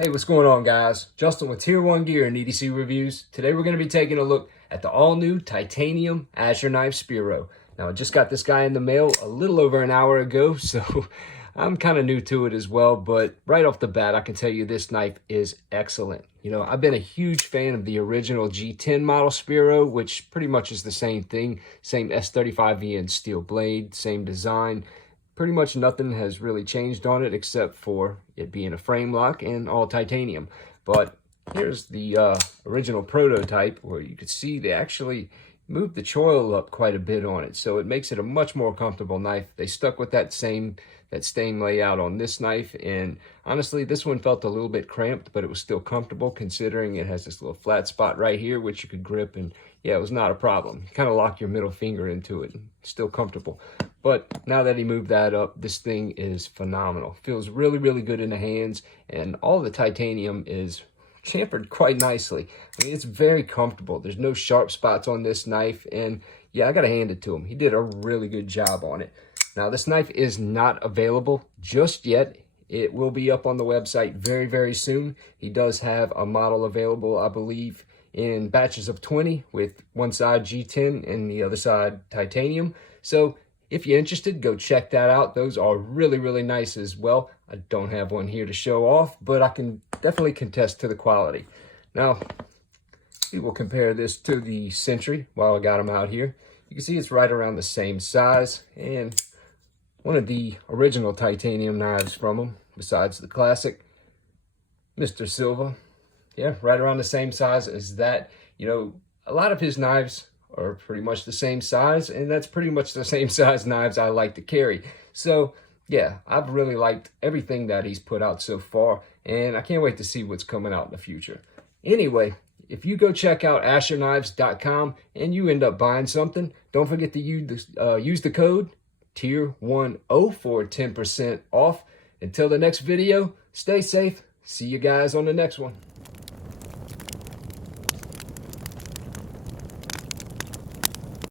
Hey, what's going on, guys? Justin with Tier 1 Gear and EDC Reviews. Today we're going to be taking a look at the all-new titanium Azure knife Spiro. Now, I just got this guy in the mail a little over an hour ago, so I'm kind of new to it as well, but right off the bat, I can tell you this knife is excellent. You know, I've been a huge fan of the original G10 model Spiro, which pretty much is the same thing, same S35VN steel blade, same design. Pretty much nothing has really changed on it except for it being a frame lock and all titanium. But here's the original prototype where you can see they actually moved the choil up quite a bit on it. So it makes it a much more comfortable knife. They stuck with that same layout on this knife. And honestly, this one felt a little bit cramped, but it was still comfortable considering it has this little flat spot right here, which you could grip. And yeah, it was not a problem. You kind of lock your middle finger into it. Still comfortable. But now that he moved that up, this thing is phenomenal. Feels really, really good in the hands, and all the titanium is chamfered quite nicely. I mean, it's very comfortable. There's no sharp spots on this knife, and yeah, I gotta hand it to him. He did a really good job on it. Now, this knife is not available just yet. It will be up on the website very, very soon. He does have a model available, I believe, in batches of 20 with one side G10 and the other side titanium. So if you're interested, go check that out. Those are really, really nice as well. I don't have one here to show off, but I can definitely contest to the quality. Now, we will compare this to the Sentry while I got them out here. You can see it's right around the same size, and one of the original titanium knives from them, besides the classic, Mr. Silva. Yeah, right around the same size as that. You know, a lot of his knives are pretty much the same size, and that's pretty much the same size knives I like to carry. So yeah, I've really liked everything that he's put out so far, and I can't wait to see what's coming out in the future. Anyway, if you go check out AsherKnives.com and you end up buying something, don't forget to use the code TIER10 for 10% off. Until the next video, stay safe. See you guys on the next one.